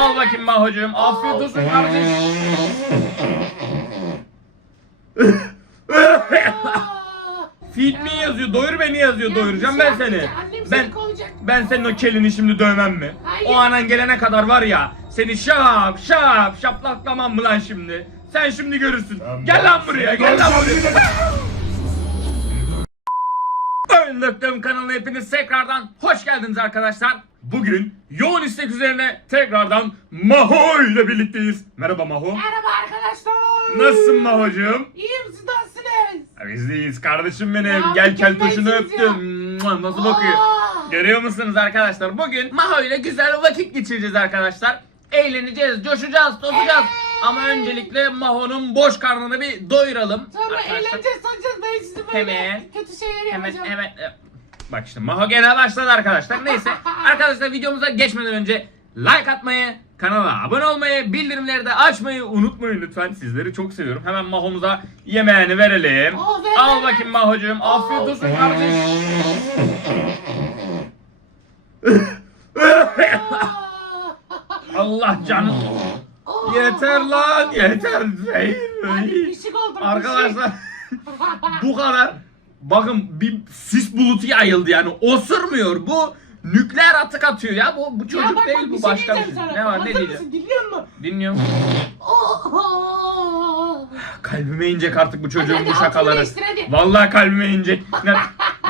Al bakayım Mahocuğum. Afiyet olsun kardeş. Feed me yazıyor. Doyur beni yazıyor. Ya Doyuracağım ben şey seni. Ben seni kovacak. ben senin o kelini şimdi dövmem mi? Hayır. O anan gelene kadar var ya seni şap şap şaplaklamam mı lan şimdi? Sen şimdi görürsün. Gel lan buraya. Gel lan buraya. Oyun Döktüm kanalına hepiniz tekrardan hoş geldiniz arkadaşlar. Bugün yoğun istek üzerine tekrardan Maho ile birlikteyiz. Merhaba Maho. Merhaba arkadaşlar. Nasılsın Mahocuğum? İyiyim siz nasılsınız? Biz iyiyiz kardeşim benim. Ya, Gel keltoşunu mükemmelsiniz öptüm. Mua, Nasıl bakıyor? Aa. Görüyor musunuz arkadaşlar? Bugün Maho ile güzel vakit geçireceğiz arkadaşlar. Eğleneceğiz, coşacağız, tozacağız. Ama öncelikle Maho'nun boş karnını bir doyuralım. Sonra Arkadaşlar, eğleneceğiz sanacağız ben sizi böyle Hemen. kötü şeyler Hemen yapacağım. hemen. e, Bak işte Maho gene başladı arkadaşlar. Neyse arkadaşlar videomuza geçmeden önce like atmayı, kanala abone olmayı, bildirimleri de açmayı unutmayın lütfen. Sizleri çok seviyorum. Hemen Maho'muza yemeğini verelim. Oh, ver, Al ver, bakayım. Maho'cum. Afiyet olsun kardeş. Aa. Allah canım. Yeter lan yeter. Oldum, Arkadaşlar bu kadar bakın bir sis bulutu yayıldı yani osurmuyor bu nükleer atık atıyor ya bu bu çocuk bak, değil bak, bu şey başka bir diyeceğim şey. sana. Ne var ne Hazır diyeceğim? mısın? Dinliyor musun? Dinliyorum. Oh. Kalbime inecek artık bu çocuğun Hadi, bu hadi, şakaları. altını değiştir, hadi. Vallahi kalbime inecek. Ne-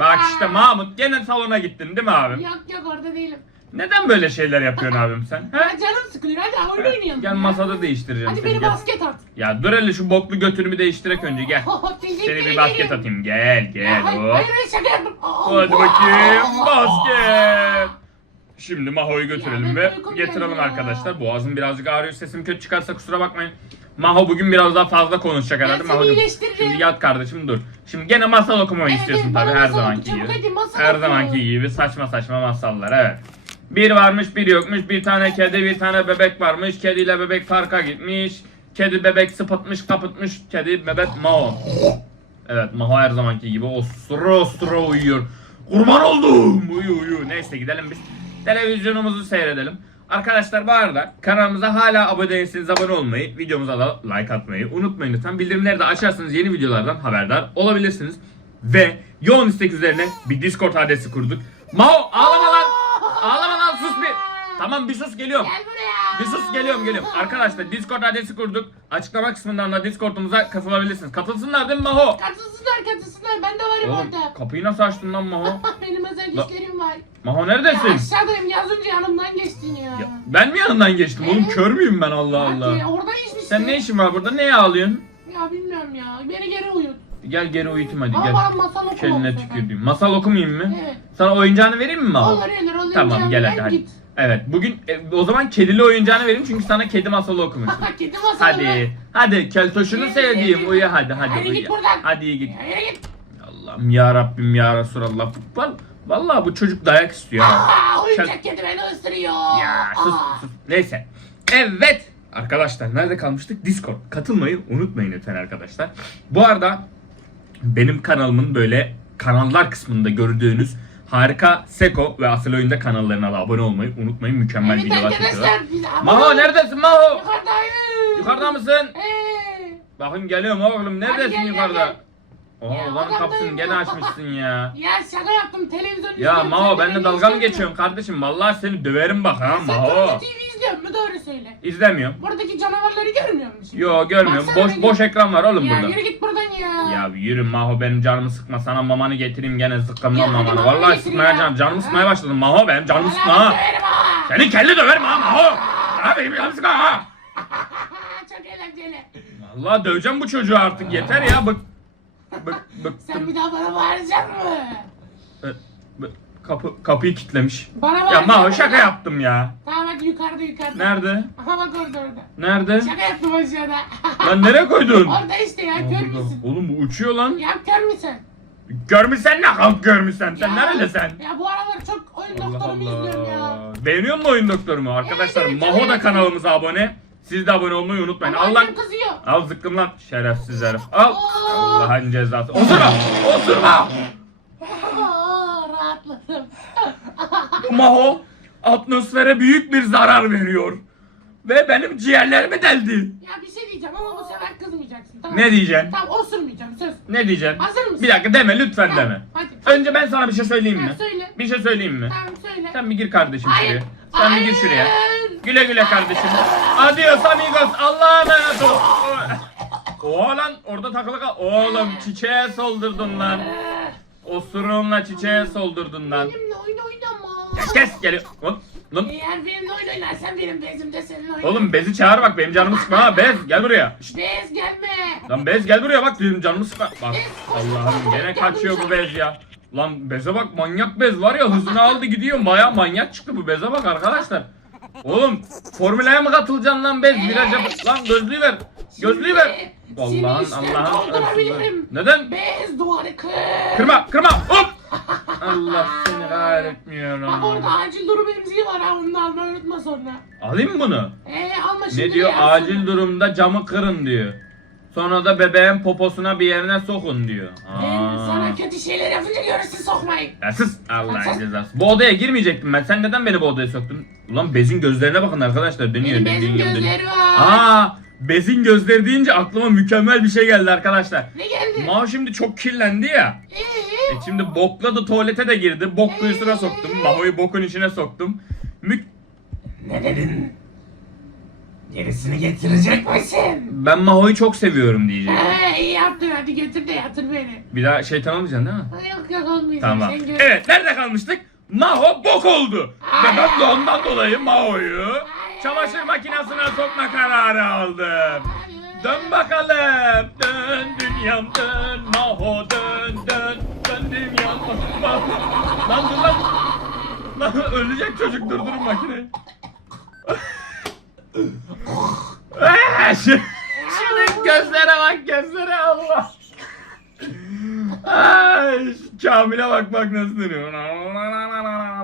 Bak işte Mahmut gene salona gittin değil mi abim? Yok yok orada değilim. Neden böyle şeyler yapıyorsun abim sen? Ya He? canım sıkılıyor hadi oyun oynayalım. Gel masada değiştireceğim Hadi seni beni gel. basket at. Ya dur hele şu boklu götünü bir değiştirek önce gel. Seni bir basket atayım gel gel. Hayır hop. hayır hayır, şaka yaptım. Aa, Hadi bakayım basket. Şimdi Maho'yu götürelim Ya, ve ben uykum getirelim geldi ya. arkadaşlar. Boğazım birazcık ağrıyor. Sesim kötü çıkarsa kusura bakmayın. Maho bugün biraz daha fazla konuşacak herhalde. seni Maho'cum, iyileştiririm. Şimdi yat kardeşim dur. Şimdi gene masal okumayı Evet, istiyorsun evet, tabii her masal oku, zamanki çabuk gibi. hadi, masal Her oku. zamanki gibi saçma saçma masallar evet. Bir varmış bir yokmuş bir tane kedi bir tane bebek varmış. Kediyle bebek parka gitmiş. Kedi bebek sıpıtmış kapıtmış. Kedi bebek Maho. Evet Maho her zamanki gibi ostura ostura uyuyor. Kurban oldum. Uyu uyu. Neyse gidelim biz. Televizyonumuzu seyredelim. Arkadaşlar bu arada kanalımıza hala abone değilseniz abone olmayı, videomuza da like atmayı unutmayın lütfen. Bildirimleri de açarsanız yeni videolardan haberdar olabilirsiniz. Ve yoğun istek üzerine bir Discord adresi kurduk. Maho ağlama lan. Ağlama lan sus bir. Tamam bir sus geliyorum. Gel buraya. Bir sus geliyorum geliyorum. Arkadaşlar Discord adresi kurduk. Açıklama kısmından da Discord'umuza katılabilirsiniz. Katılsınlar değil mi Maho? Katılsınlar katılsınlar ben de varım Oğlum orada. kapıyı nasıl açtın lan Maho? Benim özel La- işlerim var. Maho neredesin? aşağıdayım az önce yanımdan geçtin ya. Ya, ben mi yanından geçtim oğlum? Evet. Kör müyüm ben Allah Hadi, Allah? Orada içmişsin. Sen ne işin var burada? Neye ağlıyorsun? Ya bilmiyorum ya. Beni geri uyut. Gel geri uyutayım hadi Ama gel. bana masal oku. Şeline tükürdüğüm. Masal okumayayım mı? Evet. Sana oyuncağını vereyim mi Maho? Olur olur olur. Tamam gel hadi hadi. Git. Evet bugün e, o zaman kedili oyuncağını vereyim çünkü sana kedi masalı okumuştum. Kedi masalı. hadi. Hadi keltoşunu Yürü, sevdiğim yürü. uyu hadi hadi Hadi uyu. git buradan. Hadi iyi git. Yürü git. Allah'ım ya Rabbim ya Resulallah. Val- Vallahi bu çocuk dayak istiyor. ha. Aa, oyuncak kedi beni ısırıyor. Ya sus Aa. sus. Neyse. Evet. Arkadaşlar nerede kalmıştık? Discord. Katılmayı unutmayın lütfen arkadaşlar. Bu arada benim kanalımın böyle kanallar kısmında gördüğünüz harika Seko ve Asıl Oyunda kanallarına da abone olmayı unutmayın. Mükemmel Evet videolar çekiyorlar. Maho neredesin Maho? Yukarıdayım. Yukarıda mısın? Ee, Bakın geliyorum oğlum. Neredesin gel, gel, yukarıda? gel. Oo Ya, lan odamdayım. kapısını gene açmışsın ya. ya şaka yaptım televizyon Ya izliyorum. Maho Sen de dalga mı geçiyorsun kardeşim? Vallahi seni döverim bak ha Sen Maho. Turuncu TV izliyor mu doğru söyle. İzlemiyorum. Buradaki canavarları görmüyor musun? Yo görmüyorum. Baksana Boş boş ekran var oğlum Ya burada. yürü git buradan ya. Ya yürü Maho benim canımı sıkma sana mamanı getireyim gene Ya zıkkımdan hadi mamanı. mamanı Vallahi getir sıkmaya ya. canım, canımı Ha? sıkmaya başladım Maho benim canımı sıkma ha. döverim ha. Senin kelli döverim ha Maho. Ha benim canımı sıkma ha. Çok eğlenceli. Vallahi döveceğim bu çocuğu artık yeter ya bık. Bık Sen bıktım. bir daha bana bağıracaksın mı? Bı- Kapı kapıyı kilitlemiş. Bana Ya Maho mı? şaka yaptım ya. Tamam bak yukarıda yukarıda. Nerede? Aha bak orada orada. Nerede? Şaka yaptım aşağıda. Lan nereye koydun? orada işte ya kör müsün? Oğlum bu uçuyor lan. Ya kör müsün? Görmüşsen ne kalk görmüşsen. Sen Ya- nerede sen? Ya bu aralar çok oyun Allah doktorumu izliyorum ya. Beğeniyor musun oyun doktorumu? Arkadaşlar Evet, evet, Maho da evet. kanalımıza abone. Siz de abone olmayı unutmayın. Ama Allah annem kızıyor. Al zıkkım lan şerefsiz herif. Al. Oo. Allah'ın cezası. Osurma. Osurma. Aa, rahatladım. Bu Maho atmosfere büyük bir zarar veriyor. ve benim ciğerlerimi deldi. Ya bir şey diyeceğim ama bu sefer kızmayacaksın. Tamam. Ne diyeceksin? Tamam osurmayacağım söz. Ne diyeceksin? Hazır mısın? Bir dakika deme lütfen deme. Hadi. Önce ben sana bir şey söyleyeyim mi? Ha, söyle. Bir şey söyleyeyim mi? Tamam söyle. Sen bir gir kardeşim Hayır. şuraya. Sen bir gir şuraya. Güle güle kardeşim. Adios amigos. Allah'a emanet ol. Oha lan orada takılı kal. Oğlum çiçeğe soldurdun lan. Osurunla çiçeğe soldurdun lan. Benimle oyun oynama. Ya kes geliyor. Lan, lan. Eğer benimle oyun oynarsan benim bezimde seninle oyun. Oğlum Bez'i çağır bak benim canımı sıkma ha Bez gel buraya. Şşt, Bez gelme. Lan Bez gel buraya bak benim canımı sıkma. Bak Allah'ım gene kaçıyor bu Bez ya. Lan Bez'e bak manyak Bez var ya hızını aldı gidiyor. Baya manyak çıktı bu Bez'e bak arkadaşlar. Oğlum Formüla'ya mı katılacaksın lan Bez? Viraja lan gözlüğü ver. Gözlüğü ver. Allah'ın Allah'ın. Neden? Bez duvarı kır. Kırma kırma hop. Allah seni kahretmiyorum. Bak orada acil durum emziği var ha onu da almayı unutma sonra. Alayım mı bunu? Eee alma şimdi. Ne diyor? Acil durumda camı kırın diyor. Sonra da bebeğin poposuna bir yerine sokun diyor. Ben sana kötü şeyler yapınca görürsün sokmayın. Ya sus Allah'ın Sus. cezası. Bu odaya girmeyecektim ben. Sen neden beni bu odaya soktun? Ulan bezin gözlerine bakın arkadaşlar. Dönüyor Benim dönüyor bezim dönüyor. gözleri var. Aa, bezin gözleri deyince aklıma mükemmel bir şey geldi arkadaşlar. Ne geldi? Mao şimdi çok kirlendi ya. Eee? E şimdi bokladı tuvalete de girdi. Bok kuyusuna soktum. Maho'yu bokun içine soktum. Mük Ne dedin? Gerisini getirecek misin? ben Maho'yu çok seviyorum diyecek. He iyi yaptın hadi götür de yatır beni. Bir daha şeytan olmayacaksın değil mi? Yok yok olmayacak Tamam. sen gör. Evet nerede kalmıştık? Maho bok oldu. Ve ben de ondan dolayı Maho'yu çamaşır makinesine sokma kararı aldım. Dön bakalım. Dön dünyam dön. Maho dön dön. Dön dünyam. Maho. Lan dur lan. Lan ölecek çocuk durdurun makineyi. Şu- Şunun gözlere bak gözlere Allah. Ay, Kamil'e bak bak nasıl duruyor.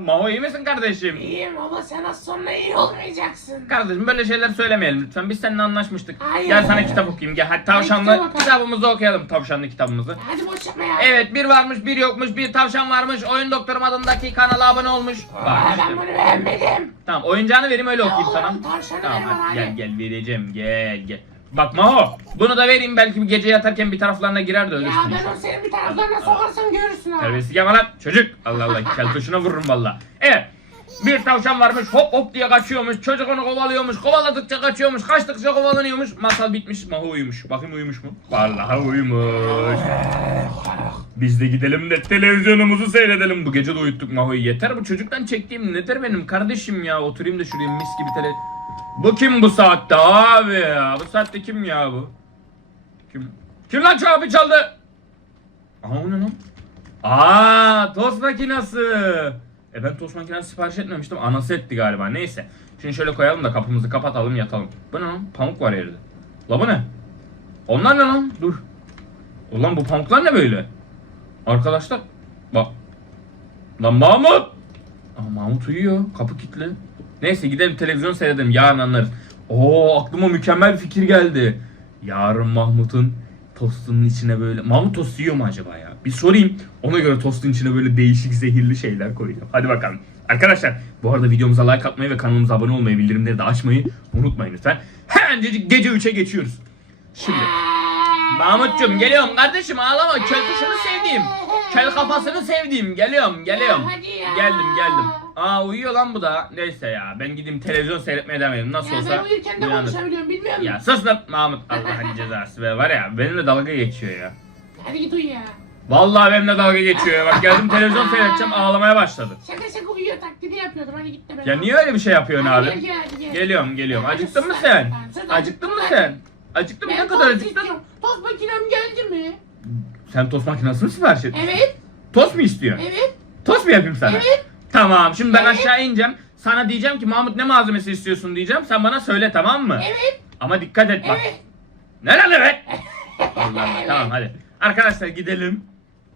Maho iyi misin kardeşim? İyiyim ama sen az sonra iyi olmayacaksın. Kardeşim böyle şeyler söylemeyelim lütfen. Biz seninle anlaşmıştık. Hayır. Gel sana kitap okuyayım. Gel hadi tavşanlı oku. kitabımızı okuyalım. Tavşanlı kitabımızı. Hadi boş yapma ya. Evet bir varmış bir yokmuş bir tavşan varmış. Oyun doktorum adındaki kanala abone olmuş. Bak Aa, işte. ben bunu beğenmedim. Tamam oyuncağını vereyim öyle okuyayım oğlum, sana. tavşanı Tamam ver bana, hadi gel hadi. gel vereceğim gel gel. Bak Maho bunu da vereyim belki bir gece yatarken bir taraflarına girer de Ya ölürsün. ben o senin bir taraflarına sokarsam görürsün ha. Terbiyesiz yapma lan çocuk. Allah Allah keltoşuna vururum valla. Evet. Bir tavşan varmış hop hop diye kaçıyormuş. Çocuk onu kovalıyormuş. Kovaladıkça kaçıyormuş. Kaçtıkça kovalanıyormuş. Masal bitmiş. Maho uyumuş. Bakayım uyumuş mu? Vallahi uyumuş. Biz de gidelim de televizyonumuzu seyredelim. Bu gece de uyuttuk Maho'yu. Yeter bu çocuktan çektiğim nedir benim kardeşim ya. Oturayım da şuraya mis gibi tele... Bu kim bu saatte abi ya? Bu saatte kim ya bu? Kim? Kim lan şu abi çaldı? Aha o ne lan? Aa tost makinesi. E ben tost makinesi sipariş etmemiştim. Anası etti galiba. Neyse. Şimdi şöyle koyalım da kapımızı kapatalım yatalım. Bu ne lan? Pamuk var yerde. La bu ne? Onlar ne lan? Dur. Ulan bu pamuklar ne böyle? Arkadaşlar. Bak. Lan Mahmut. Aa, Mahmut uyuyor. Kapı kilitli. Neyse gidelim televizyon seyredelim. Yarın anlarız. Oo aklıma mükemmel bir fikir geldi. Yarın Mahmut'un tostunun içine böyle... Mahmut tost yiyor mu acaba ya? Bir sorayım. Ona göre tostun içine böyle değişik zehirli şeyler koyacağım. Hadi bakalım. Arkadaşlar bu arada videomuza like atmayı ve kanalımıza abone olmayı, bildirimleri de açmayı unutmayın lütfen. Hemencecik gece 3'e geçiyoruz. Şimdi Mahmut'cum geliyorum kardeşim ağlama. Kel kuşunu sevdiğim. Kel kafasını sevdiğim. Geliyorum geliyorum. Geldim geldim. Aa uyuyor lan bu da. Neyse ya ben gideyim televizyon seyretmeye devam edeyim. Nasıl Ya olsa. ben uyurken de uyanır. konuşabiliyorum bilmiyor musun? Ya sus lan Mahmut. Allah'ın cezası be var ya benimle dalga geçiyor ya. Hadi git uyu ya. Vallahi benimle dalga geçiyor ya. Bak geldim televizyon seyredeceğim ağlamaya başladı. Şaka şaka uyuyor taklidi yapıyordum hadi git de ben. Ya niye öyle bir şey yapıyorsun Hadi abi? Gel, gel, hadi gel. Geliyorum geliyorum. Acıktın mı sen? Acıktın mı sen? Acıktın mı? Ben Ne kadar tost acıktın? istiyorum. Tost makinem geldi mi? Sen tost makinesini mi sipariş ettin? Evet. Tost mu istiyorsun? Evet. Tost mu yapayım sana? Evet. Tamam şimdi ben Evet. aşağı ineceğim. Sana diyeceğim ki Mahmut ne malzemesi istiyorsun diyeceğim. Sen bana söyle tamam mı? Evet. Ama dikkat et bak. Evet. Ne lan evet? Allah Allah tamam hadi. Arkadaşlar gidelim.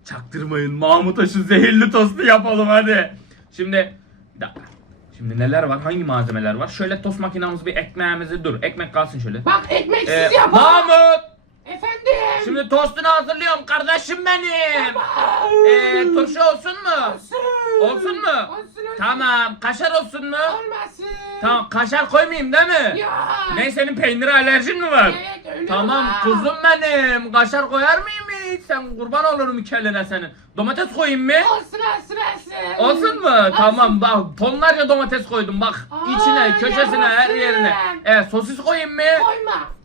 Çaktırmayın Mahmut'a şu zehirli tostu yapalım hadi. Şimdi bir dakika. Şimdi neler var? Hangi malzemeler var? Şöyle tost makinamızı bir ekmeğimizi dur. Ekmek kalsın şöyle. Bak ekmeksiz Ee, yap. Mahmut! Efendim. Şimdi tostunu hazırlıyorum kardeşim benim. Ee, turşu olsun mu? Olsun. Olsun mu? Olsun olsun. Tamam. Kaşar olsun mu? Olmasın. Tamam kaşar koymayayım değil mi? Ya. Ne senin peynire alerjin mi var? Evet öyle Tamam var. kuzum benim. Kaşar koyar mıyım hiç? Sen kurban olurum kelline senin. Domates koyayım mı? Olsun olsun olsun. Olsun mu? Tamam bak tonlarca domates koydum bak. Aa, içine, köşesine, her yerine. Evet sosis koyayım mı? Koyma.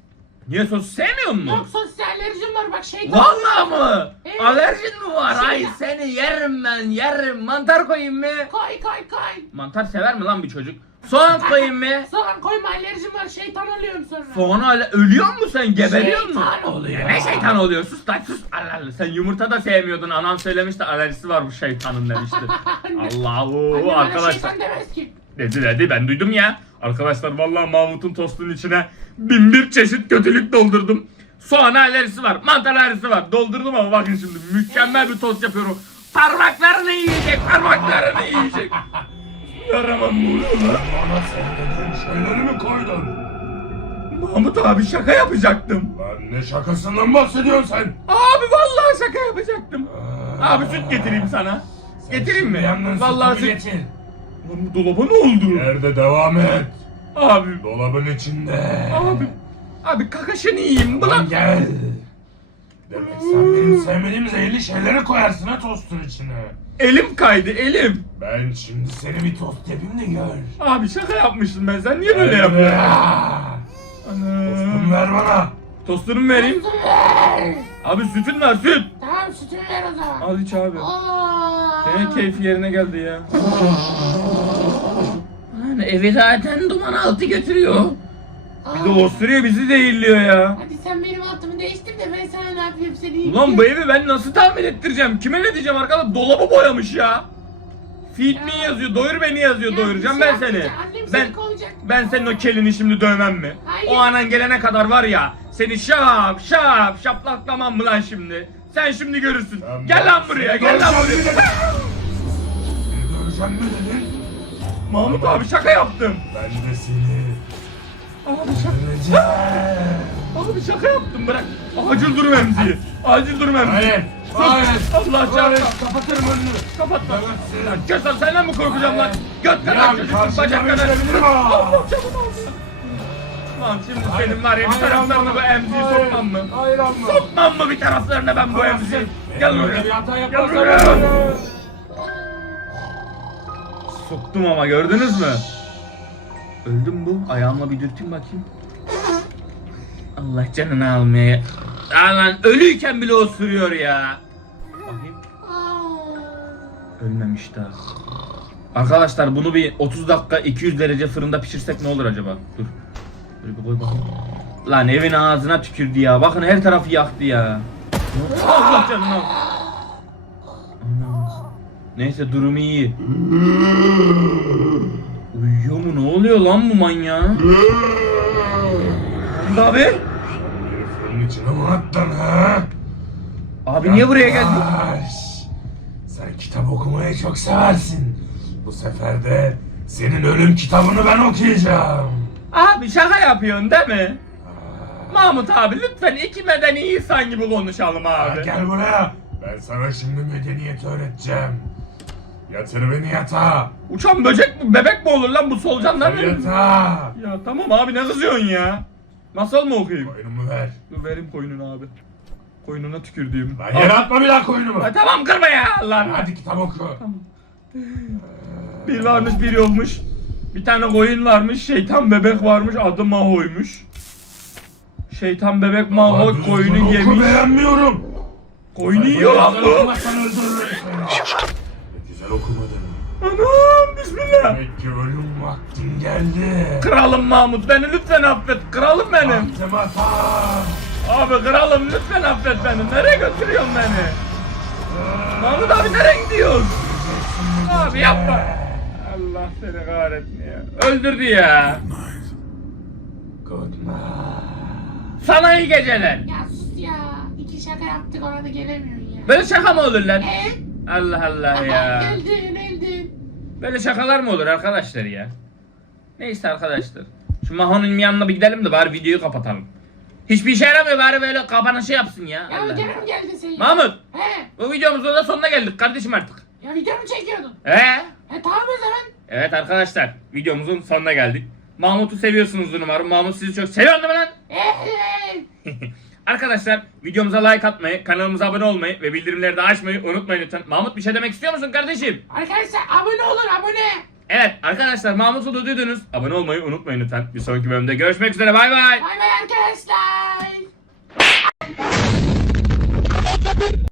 Niye sosis sevmiyor musun? Yok sosyal alerjim var bak şeytan. Vallahi mı? Evet. Alerjin mi var? Şey- Ay seni yerim ben yerim. Mantar koyayım mı? Koy koy koy. Mantar sever mi lan bir çocuk? Soğan koyayım mı? Soğan koyma alerjim var şeytan oluyorum sonra. Soğan hala ölüyor musun sen? Geberiyor musun? Şeytan oluyor. Ne şeytan oluyor? Sus lan sus. Allah Allah. Sen yumurta da sevmiyordun. Anan söylemişti alerjisi var bu şeytanın demişti. Anne Allahu bana arkadaşlar. şeytan demez ki. Dedi dedi ben duydum ya. Arkadaşlar vallahi Mahmut'un tostunun içine bin bir çeşit kötülük doldurdum. Soğan alerjisi var, mantar alerjisi var. Doldurdum ama bakın şimdi mükemmel bir tost yapıyorum. Parmaklarını yiyecek, parmaklarını yiyecek. Yaramam ne oluyor lan? Bana sen dediğin şeyleri mi koydun? Mahmut abi şaka yapacaktım. Lan ne şakasından bahsediyorsun sen? Abi vallahi şaka yapacaktım. Aa, Abi süt getireyim sana. sen Getireyim mi? Vallahi süt. getir. Lan bu dolaba ne oldu? Yerde devam et. Abi, Dolabın içinde. abi, abi kakaşını yiyeyim. Lan Bırak. gel. Demek sen benim sevmediğim zehirli şeyleri koyarsın ha tostun içine. Elim kaydı, elim. Ben şimdi seni bir tost yapayım da gör. Abi şaka yapmıştım ben. Sen niye böyle yapıyorsun? Aa, Tostumu Ana. ver bana. Tostunumu mu vereyim? Sütü ver. Abi sütün var süt. Tamam sütümü ver o zaman. Al iç abi. Aa. Senin keyfi yerine geldi ya. Hani evi zaten duman altı götürüyor. Bir de osuruyor bizi zehirliyor ya. Hadi sen benim altımı değiştir de ben sana ne yapayım seni Ulan bu evi ben nasıl tamir ettireceğim? Kime ne diyeceğim arkadaş? Dolabı boyamış ya. Feed me yazıyor, doyur beni yazıyor, Ya doyuracağım bir ben şey seni. yapmayacak, Annem Ben seni kovacak. ben senin o kelini şimdi dövmem mi? Hayır. O anan gelene kadar var ya, seni şap şap şaplaklamam mı lan şimdi? Sen şimdi görürsün. Gel lan buraya, gel lan buraya. göreceğim mi dedin? Mahmut abi şaka yaptım. Ben de seni Abi şaka, abi şaka yaptım bırak. Acil durum emziği. Acil durum emziği. Hayır. Hayır. Allah çarpsın. Kapatırım önünü. Kapat lan. Lan Kösen senden mi korkacağım lan? Göt kadar çocuksun bacak kadar. ha. Allah canım aldı. Lan şimdi Hayır. senin var ya bir taraflarına bu emziği sokmam mı? Hayır ama. Sokmam mı bir taraflarına ben bu emziği? Gel buraya. Gel buraya. Soktum ama gördünüz mü? Öldüm bu. Ayağımla bir dürteyim bakayım. Allah canını almaya. Aa lan ölüyken bile osuruyor ya. Bakayım. Ölmemiş daha. Arkadaşlar bunu bir 30 dakika 200 derece fırında pişirsek ne olur acaba? Dur. Böyle bir koy bakayım. Lan evin ağzına tükürdü ya. Bakın her tarafı yaktı ya. Allah canına. Neyse durumu iyi. Uyuyor mu? Ne oluyor lan bu manyağa? Hamdi abi. Fırının içine mi attın ha? Abi niye buraya geldin? Sen kitap okumayı çok seversin. Bu sefer de senin ölüm kitabını ben okuyacağım. Abi şaka yapıyorsun değil mi? Mahmut abi lütfen iki medeni insan gibi konuşalım abi. gel buraya. Ben sana şimdi medeniyet öğreteceğim. Yatır beni yatağa. Uçan böcek mi bebek mi olur lan bu solucanlar Yatır mı? yatağa. Ya tamam abi ne kızıyorsun ya? Masal mı okuyayım? Koynumu ver. Dur vereyim koynunu abi. Koynuna tükürdüğüm. Lan yere atma bir daha koynumu. Ha, tamam kırma ya Allah'ım. Hadi kitap oku. Bir varmış bir yokmuş. Bir tane koyun varmış. Şeytan bebek varmış. Adı Maho'ymuş. Şeytan bebek Maho koyunu oku, yemiş. beğenmiyorum. Koyunu yiyor lan bu. Güzel okumadın. Anam bismillah. Demek ki ölüm vaktin geldi. Kralım Mahmut beni lütfen affet. Kralım benim. Vaktim hatam. Abi kralım lütfen affet beni. Nereye götürüyorsun beni? Mahmut abi nereye gidiyorsun? Abi yapma. Allah seni kahretmiyor. Öldürdü ya. Good night. Sana iyi geceler. Ya sus ya. İki şaka yaptık ona da gelemiyorsun ya. Böyle şaka mı olur lan? Eee? Allah Allah ya. Geldin geldin. Böyle şakalar mı olur arkadaşlar ya? Neyse arkadaşlar. Şu Mahon'un yanına bir gidelim de bari videoyu kapatalım. Hiçbir işe yaramıyor bari böyle kapanışı yapsın ya. Ya Allah. gene mi geldin sen ya? Mahmut He? bu videomuzun da sonuna geldik kardeşim artık. Ya video mu çekiyordun? He? He tamam o zaman. Evet arkadaşlar videomuzun sonuna geldik. Mahmut'u seviyorsunuzdur umarım. Mahmut sizi çok seviyor değil mi lan? Evet. Arkadaşlar videomuza like atmayı, kanalımıza abone olmayı ve bildirimleri de açmayı unutmayın lütfen. Mahmut bir şey demek istiyor musun kardeşim? Arkadaşlar abone olun abone. Evet arkadaşlar Mahmut'u da duydunuz. Abone olmayı unutmayın lütfen. Bir sonraki bölümde görüşmek üzere bay bay. Bay bay arkadaşlar.